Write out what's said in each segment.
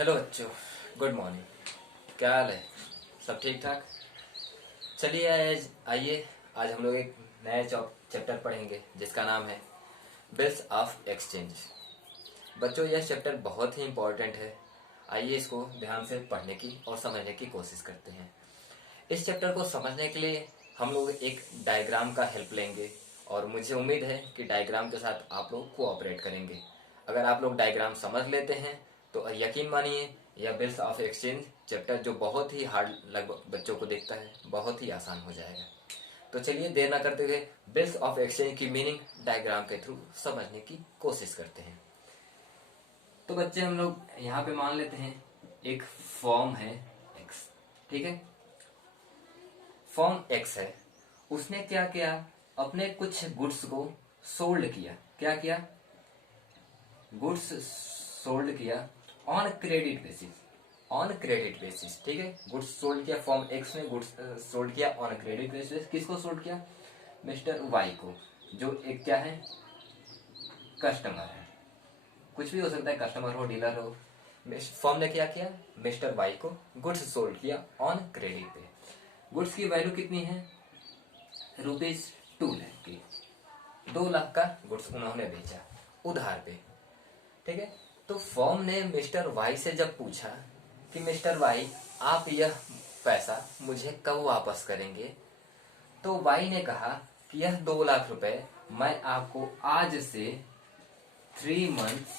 Hello बच्चों, good morning. क्या हाल है? सब ठीक ठाक? चलिए आइए आज हम लोग एक नया चैप्टर पढ़ेंगे जिसका नाम है बिल्स ऑफ एक्सचेंज। बच्चों, यह चैप्टर बहुत ही इम्पोर्टेंट है। आइए इसको ध्यान से पढ़ने की और समझने की कोशिश करते हैं। इस चैप्टर को समझने के लिए हम लोग एक डायग्राम का हेल्प लेंगे और मुझे उम्मीद है कि डायग्राम के साथ आप लोग कोऑपरेट करेंगे। अगर आप लोग डायग्राम समझ लेते हैं तो यकीन मानिए यह बिल्स ऑफ एक्सचेंज चैप्टर जो बहुत ही हार्ड लगभग बच्चों को दिखता है बहुत ही आसान हो जाएगा। तो चलिए देर ना करते हुए बिल्स ऑफ एक्सचेंज की मीनिंग डायग्राम के थ्रू समझने की कोशिश करते हैं। तो बच्चे हम लोग यहाँ पे मान लेते हैं एक फॉर्म है एक्स, ठीक है। फॉर्म एक्स है, उसने क्या किया, अपने कुछ गुड्स को सोल्ड किया। क्या किया? गुड्स सोल्ड किया on credit basis. On credit basis, ठीक है। गुड्स सोल्ड किया, फॉर्म एक्स ने गुड्स सोल्ड किया ऑन क्रेडिट बेसिस। किसको सोल्ड किया? मिस्टर वाई को, जो एक क्या है, कस्टमर है। कुछ भी हो सकता है, कस्टमर हो, डीलर हो। फॉर्म ने क्या किया? मिस्टर वाई को गुड्स सोल्ड किया ऑन क्रेडिट पे। गुड्स की वैल्यू कितनी है? ₹2 लाख की। 2 लाख का गुड्स उन्होंने बेचा उधार पे, ठीक है। तो फॉर्म ने मिस्टर वाई से जब पूछा कि मिस्टर वाई आप यह पैसा मुझे कब वापस करेंगे, तो वाई ने कहा कि यह 2 लाख रुपए मैं आपको आज से 3 मंथ्स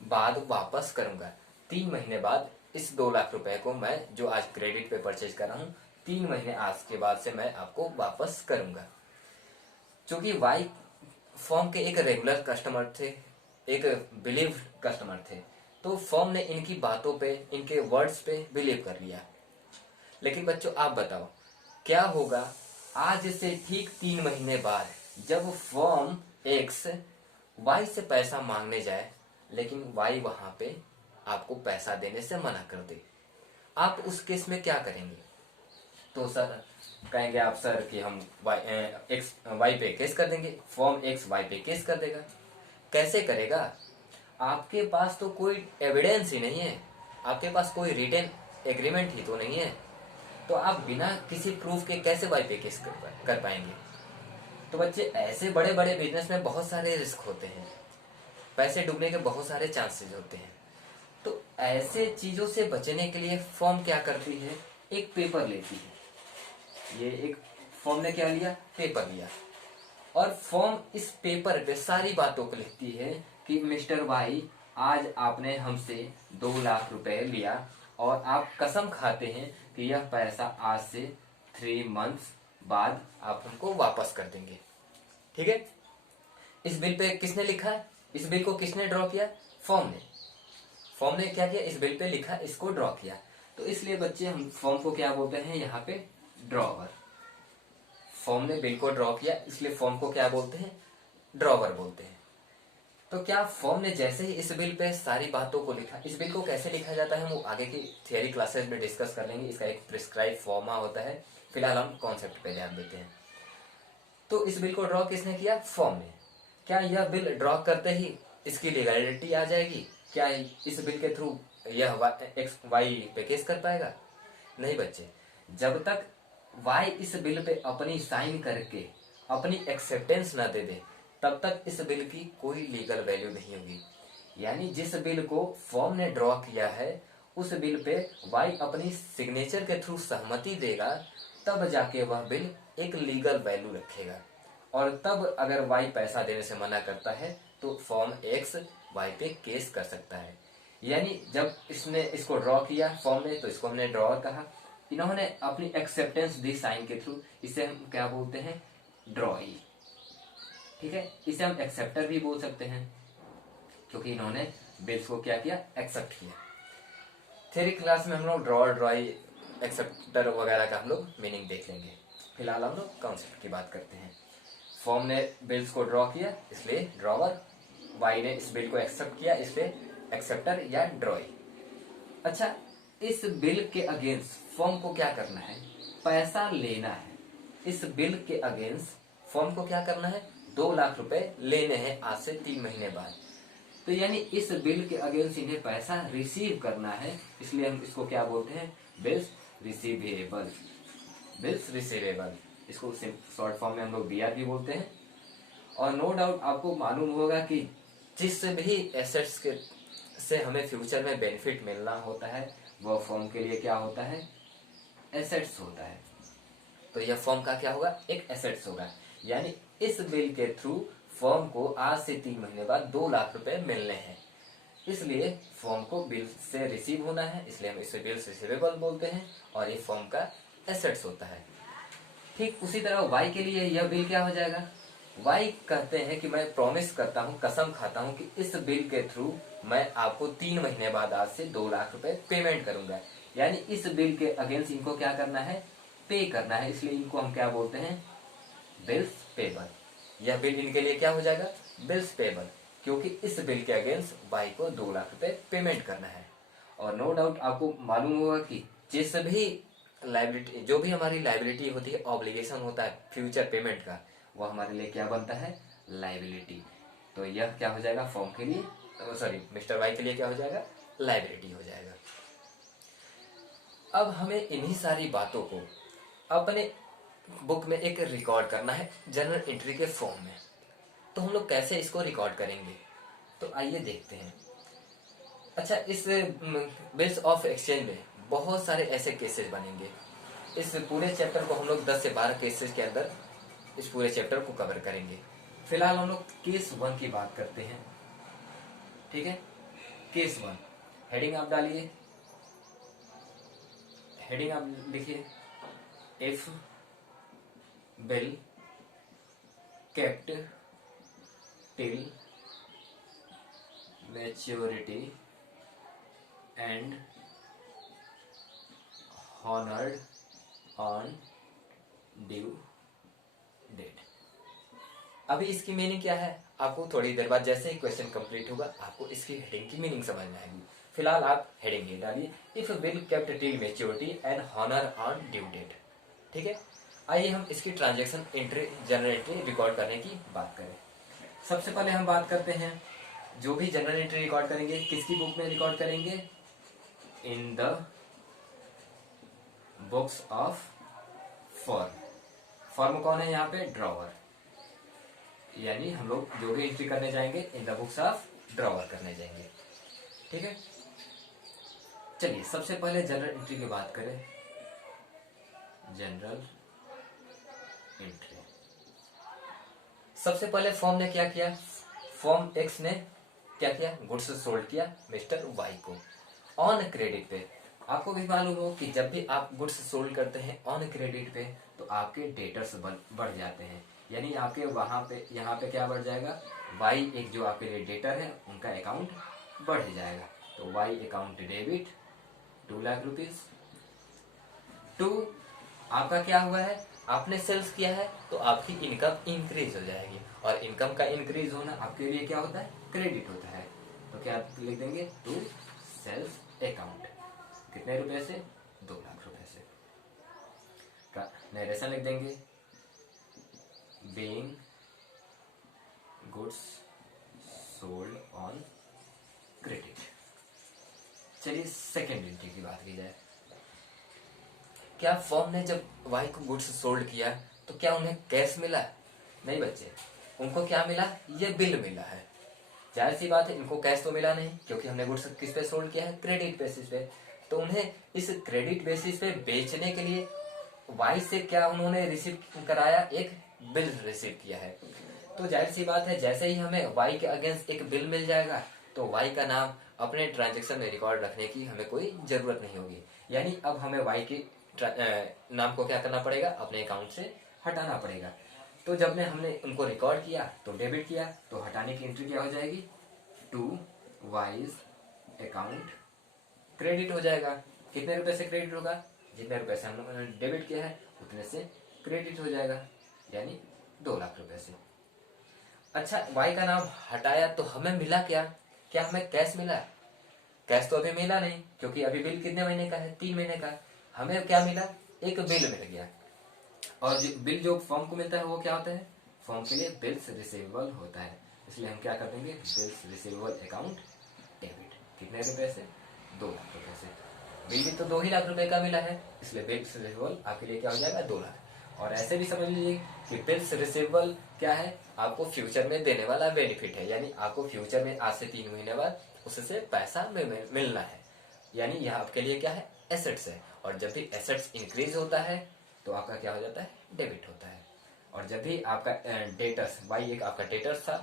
बाद वापस करूंगा। 3 महीने बाद इस 2 लाख रुपए को मैं जो आज क्रेडिट पे परचेज कर रहा हूँ 3 महीने आज के बाद से मैं आपको वापस करूंगा। चूंकि वाई फॉर्म के एक रेगुलर कस्टमर थे, एक बिलीव कस्टमर थे, तो फॉर्म ने इनकी बातों पे, इनके वर्ड्स पे बिलीव कर लिया। लेकिन बच्चों आप बताओ क्या होगा आज से ठीक 3 महीने बाद जब फॉर्म एक्स वाई से पैसा मांगने जाए, लेकिन वाई वहां पे आपको पैसा देने से मना कर दे। आप उस केस में क्या करेंगे? तो सर कहेंगे आप सर कि हम वाई पे केस कर देंगे। फॉर्म एक्स वाई पे केस कर देगा। कैसे करेगा? आपके पास तो कोई एविडेंस ही नहीं है, आपके पास कोई रिटन एग्रीमेंट ही तो नहीं है, तो आप बिना किसी प्रूफ के कैसे वाई पे केस कर पाएंगे? तो बच्चे ऐसे बड़े बड़े बिजनेस में बहुत सारे रिस्क होते हैं, पैसे डूबने के बहुत सारे चांसेस होते हैं। तो ऐसे चीजों से बचने के लिए फॉर्म क्या करती है, एक पेपर लेती है। ये एक फॉर्म ने क्या लिया? पेपर लिया, और फॉर्म इस पेपर पे सारी बातों को लिखती है कि मिस्टर वाई आज आपने हमसे 2 लाख रुपए लिया और आप कसम खाते हैं कि यह पैसा आज से 3 मंथ्स बाद आप हमको वापस कर देंगे, ठीक है। इस बिल पे किसने लिखा है? इस बिल को किसने ड्रॉ किया? फॉर्म ने। फॉर्म ने क्या किया? इस बिल पे लिखा, इसको ड्रॉ किया। तो इसलिए बच्चे हम फॉर्म को क्या बोलते हैं यहाँ पे? ड्रॉवर। फॉर्म ने बिल को ड्रॉ किया, इसलिए फॉर्म को क्या बोलते हैं? ड्रॉवर बोलते हैं। तो क्या फॉर्म ने जैसे ही इस बिल पे सारी बातों को लिखा, इस बिल को कैसे लिखा जाता है हम आगे की थियरी क्लासेस में डिस्कस कर लेंगे। इसका एक प्रिस्क्राइब फॉर्मा होता है, फिलहाल हम कॉन्सेप्ट पे ध्यान देते हैं। तो इस बिल को ड्रॉ किसने किया? फॉर्म ने। क्या यह बिल ड्रॉ करते ही इसकी लीगलिटी आ जाएगी? क्या इस बिल के थ्रू यह एक्स वाई पे केस कर पाएगा? नहीं बच्चे, जब तक वाई इस बिल पे अपनी साइन करके अपनी एक्सेप्टेंस ना दे दे तब तक इस बिल की कोई लीगल वैल्यू नहीं होगी। यानी जिस बिल को फॉर्म ने ड्रॉ किया है उस बिल पे वाई अपनी सिग्नेचर के थ्रू सहमति देगा, तब जाके वह बिल एक लीगल वैल्यू रखेगा। और तब अगर वाई पैसा देने से मना करता है तो फॉर्म एक्स वाई पे केस कर सकता है। यानी जब इसने इसको ड्रॉ किया फॉर्म ने, तो इसको हमने ड्रॉअर कहा। इन्होंने अपनी एक्सेप्टेंस दी साइन के थ्रू, इसे हम क्या बोलते हैं? ड्रॉई, ठीक है। इसे हम एक्सेप्टर भी बोल सकते हैं क्योंकि इन्होंने बिल्स को क्या किया? एक्सेप्ट किया। थ्योरी क्लास में हम लोग ड्रॉअर, ड्रॉई, एक्सेप्टर वगैरह का हम लोग मीनिंग देख लेंगे। फिलहाल हम लोग कॉन्सेप्ट की बात करते हैं। फॉर्म ने बिल्स को ड्रॉ किया इसलिए ड्रॉवर, वाई ने इस बिल को एक्सेप्ट किया इसलिए एक्सेप्टर या ड्रॉई। अच्छा, इस बिल के अगेंस्ट फॉर्म को क्या करना है? पैसा लेना है। इस बिल के अगेंस्ट फॉर्म को क्या करना है? 2 लाख रुपए लेने हैं आज से 3 महीने बाद। तो यानी इस बिल के अगेंस्ट इन्हें पैसा रिसीव करना है, इसलिए हम इसको क्या बोलते हैं, बिल्स रिसीवेबल। बिल्स रिसीवेबल, इसको शॉर्ट फॉर्म में हम लोग बीआर भी बोलते हैं। और नो डाउट आपको मालूम होगा कि जिस भी एसेट्स के से हमें फ्यूचर में बेनिफिट मिलना होता है वह फर्म के लिए क्या होता है, एसेट्स होता है। तो यह फर्म का क्या होगा, एक एसेट्स होगा। यानी इस बिल के थ्रू फर्म को आज से 3 महीने बाद 2 लाख रुपए मिलने हैं, इसलिए फर्म को बिल से रिसीव होना है, इसलिए हम इसे बिल्स रिसीवेबल बोलते हैं और ये फर्म का एसेट्स होता है। ठीक उसी तरह वाई के लिए यह बिल क्या हो जाएगा, वाई कहते हैं कि मैं प्रॉमिस करता हूं, कसम खाता हूं कि इस बिल के थ्रू मैं आपको 3 महीने बाद आज से 2 लाख रुपए पेमेंट करूंगा। यानी इस बिल के अगेंस्ट इनको क्या करना है, पे करना है, इसलिए इनको हम क्या बोलते हैं, बिल्स पेबल। यह बिल इनके लिए क्या हो जाएगा, बिल्स पेबल, क्योंकि इस बिल के अगेंस्ट वाई को 2 लाख रुपए पेमेंट करना है। और नो डाउट आपको मालूम होगा कि जिस भी लाइबिलिटी, जो भी हमारी लाइबिलिटी होती है, ऑब्लिगेशन होता है फ्यूचर पेमेंट का, वो हमारे लिए क्या बनता है, लाइबिलिटी। तो यह क्या हो जाएगा फर्म के लिए, सॉरी मिस्टर वाई के लिए क्या हो जाएगा, लाइबिलिटी हो जाएगा। अब हमें इन्हीं सारी बातों को अपने बुक में एक रिकॉर्ड करना है जर्नल एंट्री के फॉर्म में। तो हम लोग कैसे इसको रिकॉर्ड करेंगे, तो आइए देखते हैं। अच्छा, इस बिल्स ऑफ एक्सचेंज में बहुत सारे ऐसे केसेस बनेंगे। इस पूरे चैप्टर को हम लोग 10 से 12 केसेस के अंदर इस पूरे चैप्टर को कवर करेंगे। फिलहाल हम लोग केस 1 की बात करते हैं, ठीक है। केस 1, हेडिंग आप डालिए, हेडिंग आप लिखिए, if bill kept till maturity and honoured on due date. अभी इसकी मीनिंग क्या है, आपको थोड़ी देर बाद जैसे ही क्वेश्चन कंप्लीट होगा आपको इसकी हेडिंग की मीनिंग समझ में आएगी। फिलहाल आप हेडिंग ये डालिए, if bill kept till maturity and honour on due date, ठीक है। आइए हम इसकी transaction entry, journal entry record करने की बात करें। सबसे पहले हम बात करते हैं, जो भी जर्नल एंट्री रिकॉर्ड करेंगे किसकी बुक में रिकॉर्ड करेंगे, in the books of firm. Firm कौन है यहाँ पे, ड्रॉवर। यानी हम लोग जो भी एंट्री करने जाएंगे in the books of drawer करने जाएंगे, ठीक है। चलिए सबसे पहले जनरल एंट्री की बात करें। जनरल एंट्री, सबसे पहले फर्म ने क्या किया, फर्म एक्स ने क्या किया, गुड्स सोल्ड किया मिस्टर वाई को ऑन क्रेडिट पे। आपको भी मालूम हो कि जब भी आप गुड्स सोल्ड करते हैं ऑन क्रेडिट पे तो आपके डेटर्स बढ़ जाते हैं, यानी आपके वहां पे यहाँ पे क्या बढ़ जाएगा, वाई एक जो आपके लिए डेटर है उनका अकाउंट बढ़ जाएगा। तो Y account debit 2 lakh rupees. 2 आपका क्या हुआ है, आपने सेल्स किया है तो आपकी इनकम इंक्रीज हो जाएगी, और इनकम का इंक्रीज होना आपके लिए क्या होता है, क्रेडिट होता है। तो क्या लिख देंगे, टू सेल्स अकाउंट, कितने रुपए से, 2 लाख रुपए से। नरेशन लिख देंगे, being goods sold on credit. चलिए सेकेंड एंट्री की बात की जाए। क्या फर्म ने जब वाई को गुड्स सोल्ड किया तो क्या उन्हें कैश मिला, नहीं बच्चे, उनको क्या मिला, ये बिल मिला है। जाहिर सी बात है इनको कैश तो मिला नहीं, क्योंकि हमने गुड्स किस पे सोल्ड किया है, क्रेडिट बेसिस पे। तो उन्हें इस क्रेडिट बेसिस पे बेचने के लिए वाई से क्या उन्होंने रिसीव कराया, एक बिल रिसीव किया है। तो जाहिर सी बात है जैसे ही हमें वाई के अगेंस्ट एक बिल मिल जाएगा तो वाई का नाम अपने ट्रांजेक्शन में रिकॉर्ड रखने की हमें कोई जरूरत नहीं होगी। यानी अब हमें वाई के नाम को क्या करना पड़ेगा, अपने अकाउंट से हटाना पड़ेगा। तो जब हमने उनको रिकॉर्ड किया तो डेबिट किया, तो हटाने की एंट्री क्या हो जाएगी, टू वाइज अकाउंट क्रेडिट हो जाएगा। कितने रुपए से क्रेडिट होगा, जितने रुपए से हम लोगों ने डेबिट किया है उतने से क्रेडिट हो जाएगा, यानी 2 लाख रुपए से। अच्छा, वाई का नाम हटाया तो हमें मिला क्या, क्या हमें कैश मिला, कैश तो अभी मिला नहीं, क्योंकि अभी बिल कितने महीने का है, 3 महीने का। हमें क्या मिला, एक बिल मिल गया। और जो बिल जो फर्म को मिलता है वो क्या होता है, फर्म के लिए बिल्स रिसीवेबल होता है। इसलिए हम क्या कर देंगे, बिल्स रिसीवेबल अकाउंट डेबिट। कितने रुपए से, 2 लाख रुपए से। बिल भी तो 2 ही लाख रुपए का मिला है, इसलिए बिल्स रिसीवेबल आपके लिए क्या हो जाएगा, 2 लाख। और ऐसे भी समझ लीजिए कि बिल्स रिसीवेबल क्या है, आपको फ्यूचर में देने वाला बेनिफिट है, यानी आपको फ्यूचर में आज से 3 महीने बाद उससे पैसा मिलना है, यानी यह आपके लिए क्या है, एसेट्स है। और जब भी एसेट्स इंक्रीज होता है तो आपका क्या हो जाता है, डेबिट होता है। और जब भी आपका डेटर्स, वाई एक आपका डेटर्स था,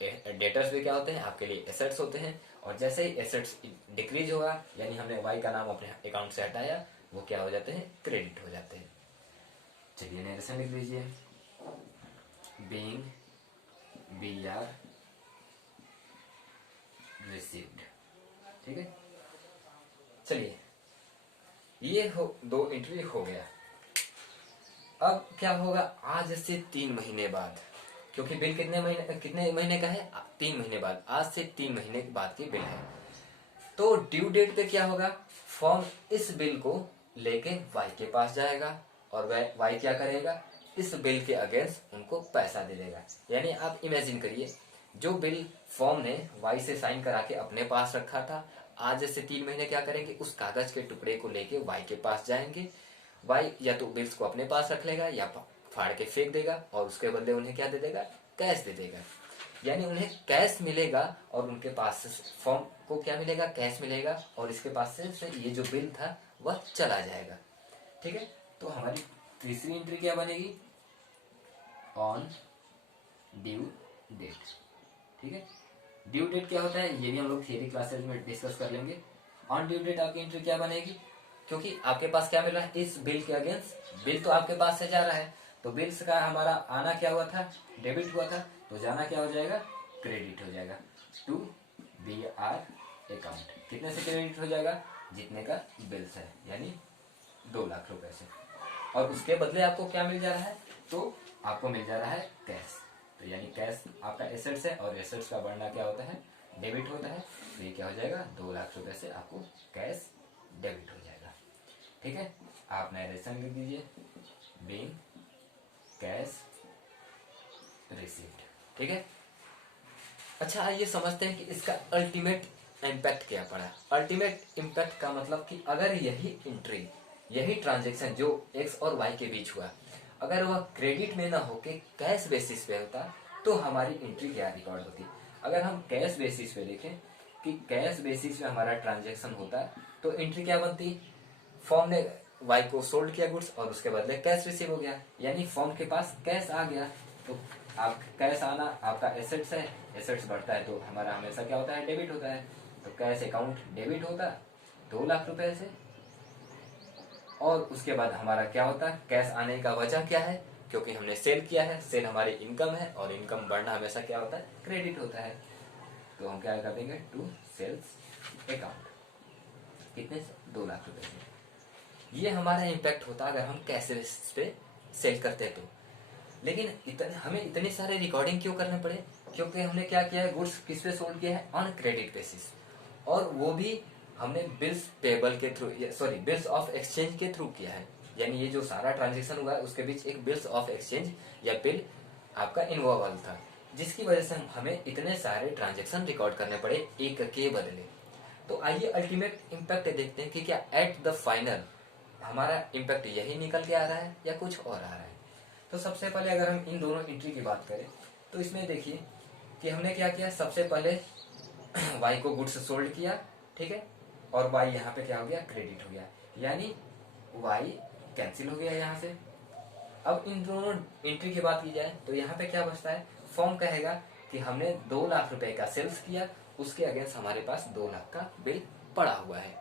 डेटर्स भी क्या होते हैं, आपके लिए एसेट्स होते हैं। और जैसे ही एसेट्स डिक्रीज होगा, यानी हमने वाई का नाम अपने अकाउंट से हटाया, वो क्या हो जाते हैं, क्रेडिट हो जाते हैं। चलिए नरेशन लिख लीजिए, बीइंग बी आर रिसीव्ड। ठीक है, चलिए ये हो 2 एंट्री हो गया। अब क्या होगा, आज से 3 महीने बाद, क्योंकि बिल कितने महीने का है, 3 महीने बाद, आज से 3 महीने के बाद की बिल है। तो ड्यू डेट पे क्या होगा, फॉर्म इस बिल को लेके वाई के पास जाएगा और वह वाई क्या करेगा, इस बिल के अगेंस्ट उनको पैसा दे देगा। यानी आप इमेजिन करिए, जो बिल फॉर्म ने वाई से साइन करा के अपने पास रखा था, आज से 3 महीने क्या करेंगे, उस कागज के टुकड़े को लेके वाई के पास जाएंगे। वाई या तो बिल्स को अपने पास रख लेगा या फाड़ के फेंक देगा, और उसके बदले उन्हें क्या दे देगा, कैश दे देगा। यानी उन्हें कैश मिलेगा और उनके पास से फॉर्म को क्या मिलेगा, कैश मिलेगा, और इसके पास से ये जो बिल था वह चला जाएगा। ठीक है, तो हमारी तीसरी एंट्री क्या बनेगी, ऑन ड्यू डेट। ठीक है, ड्यू डेट क्या होता है ये भी हम लोग थियरी क्लासेस में डिस्कस कर लेंगे। ऑन ड्यू डेट आपकी एंट्री क्या बनेगी, क्योंकि आपके पास क्या मिल रहा है, इस बिल के अगेंस्ट, बिल तो आपके पास से जा रहा है, तो बिल्स का हमारा आना क्या हुआ था, डेबिट हुआ था, तो जाना क्या हो जाएगा, क्रेडिट हो जाएगा टू बी आर अकाउंट। कितने से क्रेडिट हो जाएगा, जितने का बिल्स है, यानी 2 लाख रुपए से। और उसके बदले आपको क्या मिल जा रहा है, तो आपको मिल जा रहा है कैश। तो यानी कैश आपका एसेट्स है, और एसेट्स का बढ़ना क्या होता है, डेबिट होता है। तो ये क्या हो जाएगा, 2 लाख रुपए से आपको कैश डेबिट हो जाएगा। ठीक है, आप नरेशन लिख दीजिए, बीइंग कैश रिसीव्ड। ठीक है, अच्छा आइए समझते हैं कि इसका अल्टीमेट इम्पैक्ट क्या पड़ा। अल्टीमेट इम्पैक्ट का मतलब कि अगर यही एंट्री, यही ट्रांजैक्शन जो एक्स और वाई के बीच हुआ, अगर वह क्रेडिट में ना होके कैश बेसिस पे होता, तो हमारी एंट्री क्या रिकॉर्ड होती। अगर हम कैश बेसिस पे देखें कि कैश बेसिस पे हमारा ट्रांजैक्शन होता है, तो एंट्री क्या बनती, फॉर्म ने वाई को सोल्ड किया गुड्स और उसके बदले कैश रिसीव हो गया, यानी फॉर्म के पास कैश आ गया। तो आप कैश आना आपका एसेट्स है, एसेट्स बढ़ता है तो हमारा हमेशा क्या होता है, डेबिट होता है। तो कैश अकाउंट डेबिट होता 2 लाख रुपए से, और उसके बाद हमारा क्या होता है, कैश आने का वजह क्या है, क्योंकि हमने सेल किया है, सेल हमारी इनकम है, और इनकम बढ़ना हमेशा क्या होता है, क्रेडिट होता है। तो हम क्या कर देंगे, टू सेल्स अकाउंट, कितने, 2 लाख रुपए से। ये हमारा इम्पैक्ट होता अगर हम कैश बेसिस पे सेल करते तो। लेकिन हमें इतने सारे रिकॉर्डिंग क्यों करने पड़े, क्योंकि हमने क्या किया है, गुड्स किस पे सोल्ड किया है, ऑन क्रेडिट बेसिस, और वो भी हमने बिल्स पेबल के through, sorry bills of exchange के थ्रू किया है। यानी ये जो सारा ट्रांजेक्शन हुआ है उसके बीच एक बिल्स ऑफ एक्सचेंज या बिल आपका इन्वॉल्व था, जिसकी वजह से हमें इतने सारे ट्रांजेक्शन रिकॉर्ड करने पड़े एक के बदले। तो आइए अल्टीमेट इम्पैक्ट देखते हैं कि क्या एट द फाइनल हमारा इम्पैक्ट यही निकल के आ रहा है या कुछ और आ रहा है। तो सबसे पहले अगर हम इन दोनों एंट्री की बात करें, तो इसमें देखिए कि हमने क्या किया, सबसे पहले वाई को गुड्स सोल्ड किया, ठीक है, और वाई यहाँ पे क्या हो गया, क्रेडिट हो गया, यानी वाई कैंसिल हो गया यहाँ से। अब इन दोनों एंट्री की बात की जाए तो यहाँ पे क्या बचता है, फॉर्म कहेगा कि हमने 2 लाख रुपए का सेल्स किया, उसके अगेंस्ट हमारे पास 2 लाख का बिल पड़ा हुआ है,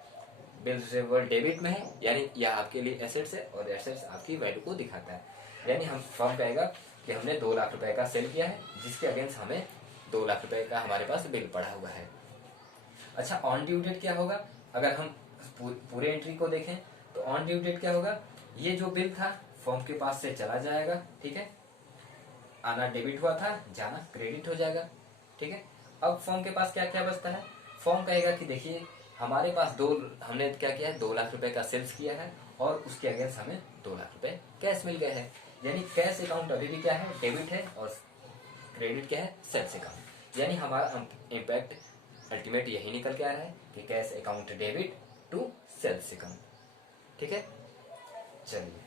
बिल रिसीवेबल डेबिट में है, यानी यह आपके लिए एसेट्स है और एसेट्स आपकी वैल्यू को दिखाता है। यानी हम फॉर्म कहेगा कि हमने 2 लाख रुपए का सेल किया है, जिसके अगेंस्ट हमें 2 लाख रुपए का हमारे पास बिल पड़ा हुआ है। अच्छा, ऑन ड्यू डेट क्या होगा, अगर हम पूरे एंट्री को देखें तो ऑन ड्यू डेट क्या होगा, ये जो बिल था फॉर्म के पास से चला जाएगा, ठीक है, आना डेबिट हुआ था, जाना क्रेडिट हो जाएगा, ठीक है। अब फॉर्म के पास क्या क्या बचता है, फॉर्म कहेगा कि देखिए हमारे पास हमने क्या किया है, 2 लाख रुपए का सेल्स किया है, और उसके अगेंस्ट हमें 2 लाख रुपए कैश मिल गए हैं, यानी कैश अकाउंट अभी भी क्या है, डेबिट है, और क्रेडिट क्या है, सेल्स अकाउंट। यानी हमारा इम्पैक्ट अल्टीमेट यही निकल के आ रहा है कि cash account debit to sales account. ठीक है, चलिए